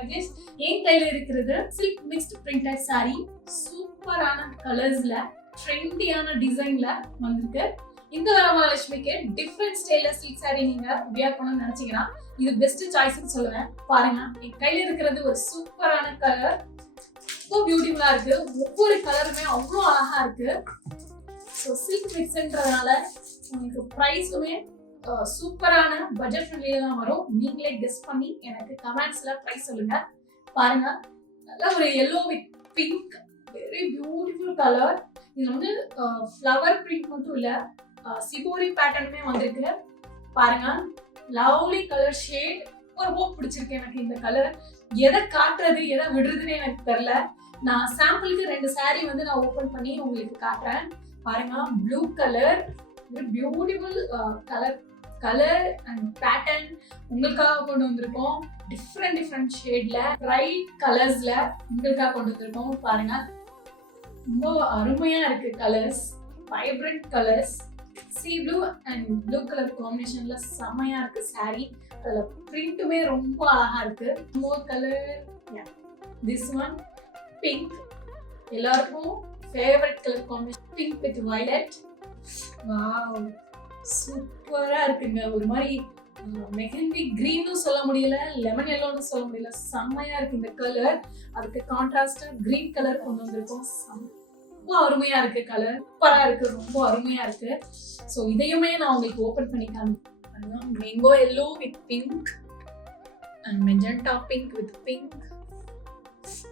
ராஜேஷ். என் கையில இருக்கிறது silk mixed printed sorry. சூப்பரான கலர்ஸ்ல ட்ரெண்டியான டிசைன்ல வந்திருக்கு. இந்த வரமகாலட்சுமிக்கு டிஃப்ரெண்ட் ஸ்டைல்ல சில்க் சாரி நீங்க வியர் பண்ணணும்னு நினைச்சீங்கன்னா இது பெஸ்ட் சாய்ஸ்னு சொல்லுவேன். பாருங்க, என் கையில இருக்கிறது ஒரு சூப்பரான கலர். ரொம்ப பியூட்டிஃபுல்லா இருக்கு. ஒவ்வொரு கலருமே அவ்வளோ அழகா இருக்கு. ஸோ சில்க் மிக்ஸ்ன்றதுனால உங்களுக்கு ப்ரைஸுமே சூப்பரான பட்ஜெட் ஃப்ரெண்ட்லியில தான் வரும். நீங்களே கெஸ் பண்ணி எனக்கு கமெண்ட்ஸ்ல ப்ரைஸ் சொல்லுங்க. பாருங்க, நல்ல ஒரு yellow with pink, very beautiful colour. இதுல வந்து ஃப்ளவர் பிரிண்ட் மட்டும் இல்ல, சிபோரி பேட்டர்னுமே வந்திருக்கு. பாருங்க, லவ்லி கலர் ஷேட். ரொம்ப பிடிச்சிருக்கு எனக்கு இந்த கலர். எதை காட்டுறது எதை விடுறதுன்னு எனக்கு தெரியல. நான் சாம்பிளுக்கு 2 saree வந்து நான் ஓபன் பண்ணி உங்களுக்கு காட்டுறேன். பாருங்க, blue colour, beautiful colour and pattern உங்களுக்காக கொண்டு வந்திருக்கோம். டிஃப்ரெண்ட் ஷேட்ல பிரைட் கலர்ஸ்ல உங்களுக்காக கொண்டு வந்திருக்கோம். பாருங்க, ரொம்ப அருமையா இருக்கு colours, vibrant colours. Sea blue and blue colour காம்பினேஷன்ல செமையா இருக்கு சாரி. அதுல பிரிண்ட்டுமே ரொம்ப அழகா இருக்கு. More colour, this one pink, எல்லாருக்கும் favourite colour combination, pink with violet. Wow, சூப்பரா இருக்குங்க. ஒரு மாதிரி மெஹந்தி கிரீனும் சொல்ல முடியல, லெமன் எல்லோன்னு சொல்ல முடியல, செம்மையா இருக்கு இந்த கலர். அதுக்கு கான்ட்ராஸ்டா கிரீன் கலர் கொண்டு வந்திருக்கோம். ரொம்ப அருமையா இருக்கு கலர், சூப்பரா இருக்கு, ரொம்ப அருமையா இருக்கு. ஸோ இதையுமே நான் உங்களுக்கு ஓபன் பண்ணி காமிக்கிறேன். Mango yellow with pink and magenta pink with pink.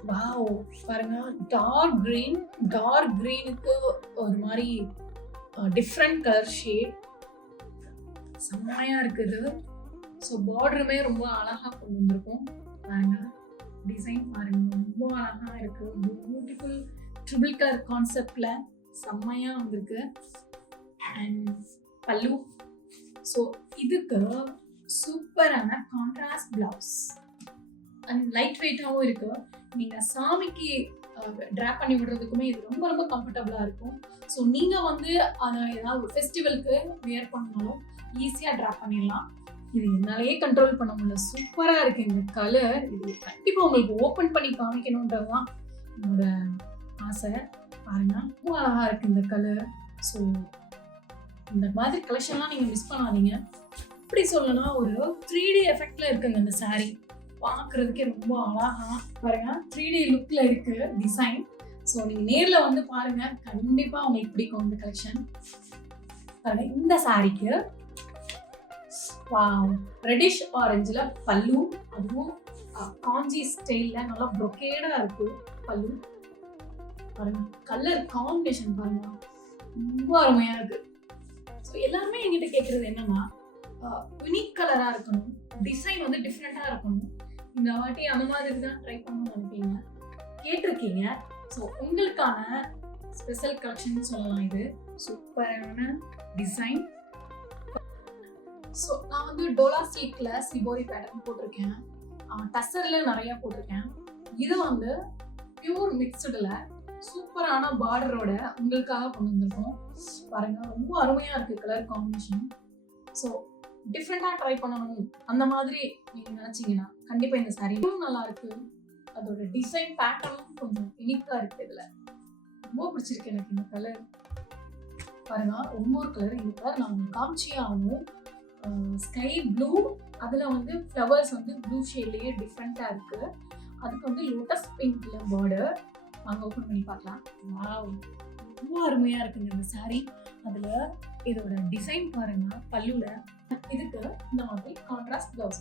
Wow, பாருங்க, டார்க் கிரீனுக்கு ஒரு மாதிரி டிஃப்ரெண்ட் கலர் ஷேட், செம்மையா இருக்குது. ஸோ பார்டருமே ரொம்ப அழகா கொண்டு வந்திருக்கோம். பாருங்க, டிசைன் பாருங்க, ரொம்ப அழகா இருக்கு. பியூட்டிஃபுல் ட்ரிபிள் கலர் கான்செப்ட்ல செம்மையா வந்திருக்கு. அண்ட் பல்லு. ஸோ இதுக்கு சூப்பரான கான்ட்ராஸ்ட் பிளவுஸ் அண்ட் லைட் வெயிட்டாகவும் இருக்கு. நீங்க சாமிக்கு ட்ராப் பண்ணி விடுறதுக்குமே இது ரொம்ப ரொம்ப கம்ஃபர்டபுளா இருக்கும். ஸோ நீங்க வந்து அதை ஏதாவது ஒரு ஃபெஸ்டிவலுக்கு வியர் பண்ணாலும் ஈஸியா ட்ராப் பண்ணிடலாம். இது என்னாலேயே கண்ட்ரோல் பண்ண முடியல. சூப்பரா இருக்கு இந்த கலர். இது கண்டிப்பா உங்களுக்கு ஓபன் பண்ணி காமிக்கணுன்றதுதான் என்னோட ஆசை. பாருங்க, ரொம்ப அழகா இருக்கு இந்த கலர். ஸோ இந்த மாதிரி கலெக்ஷன்லாம் நீங்க மிஸ் பண்ணாதீங்க. இப்படி சொல்லணும்னா ஒரு 3D எஃபெக்ட்ல இருக்குங்க இந்த சாரீ. பார்க்கறதுக்கே ரொம்ப அழகா பாருங்க, 3D லுக்ல இருக்கு டிசைன். ஸோ நீங்க நேர்ல வந்து பாருங்க, கண்டிப்பா உங்களுக்கு பிடிக்கும் இந்த கலெக்ஷன். பாருங்க, இந்த சாரிக்கு ரெட்டிஷ் ஆரஞ்சுல பல்லு, அதுவும் காஞ்சி ஸ்டைல்ல நல்லா ப்ரொக்கேடா இருக்கு பல்லு. பாருங்க, கலர் காம்பினேஷன் பாருங்க, ரொம்ப அருமையா இருக்கு. ஸோ எல்லாருமே என்கிட்ட கேட்கறது என்னன்னா, யூனிக் கலரா இருக்கணும், டிசைன் வந்து டிஃப்ரெண்டா இருக்கணும். இந்த வாட்டி அந்த மாதிரி தான் ட்ரை பண்ணணும்னு நினைப்பீங்க, கேட்டிருக்கீங்க. ஸோ உங்களுக்கான ஸ்பெஷல் கலெக்ஷன் சொல்லலாம். இது சூப்பரான டிசைன். ஸோ நான் வந்து டோலா சில்க்ல சிபோரி பேட்டர்ன் போட்டிருக்கேன், டசர்ல நிறைய போட்டிருக்கேன். இது வந்து பியூர் மிக்ஸ்டுல சூப்பரான பார்டரோட உங்களுக்காக கொண்டு வந்திருக்கோம். பாருங்க, ரொம்ப அருமையா இருக்கு கலர் காம்பினேஷன். ஸோ டிஃப்ரெண்டா ட்ரை பண்ணணும் அந்த மாதிரி நீங்க நினைச்சீங்கன்னா கண்டிப்பா இந்த சாரீ நல்லா இருக்கு. அதோட டிசைன் பேட்டர்னும் கொஞ்சம் யூனிக்கா இருக்கு. இதுல ரொம்ப பிடிச்சிருக்கு எனக்கு இந்த கலர். பாருங்க, ஒவ்வொரு கலர், இந்த கலர் நான் உங்களுக்கு காமிச்சே ஆகணும். ஸ்கை ப்ளூ, அதுல வந்து ஃப்ளவர்ஸ் வந்து ப்ளூ ஷேட்லயே டிஃப்ரெண்டா இருக்கு. அதுக்கு வந்து லோட்டஸ் பிங்க்ல பார்டர். வாங்க ஓப்பன் பண்ணி பார்க்கலாம். வாவ், ரொம்ப அருமையா இருக்குங்க இந்த சாரீ. அதுல இதோட டிசைன் பாருங்க, பல்லுல இதுக்கு இந்த மாதிரி கான்ட்ராஸ்ட் பிளவுஸ்.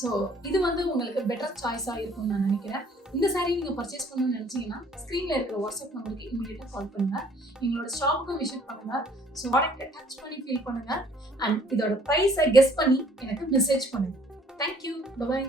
ஸோ இது வந்து உங்களுக்கு பெட்டர் சாய்ஸா இருக்கும்னு நான் நினைக்கிறேன். இந்த சாரீ நீங்க பர்ச்சேஸ் பண்ணணும்னு நினைச்சீங்கன்னா ஸ்கிரீன்ல இருக்கிற வாட்ஸ்அப் நம்பருக்கு இமீடியட்டா கால் பண்ணுங்க. எங்களோட ஷாப்புக்கும் விசிட் பண்ணுங்க. ஸோ ப்ராடக்ட்டை டச் பண்ணி ஃபீல் பண்ணுங்க. அண்ட் இதோட ப்ரைஸை கெஸ் பண்ணி எனக்கு மெசேஜ் பண்ணுங்க. Thank you, by.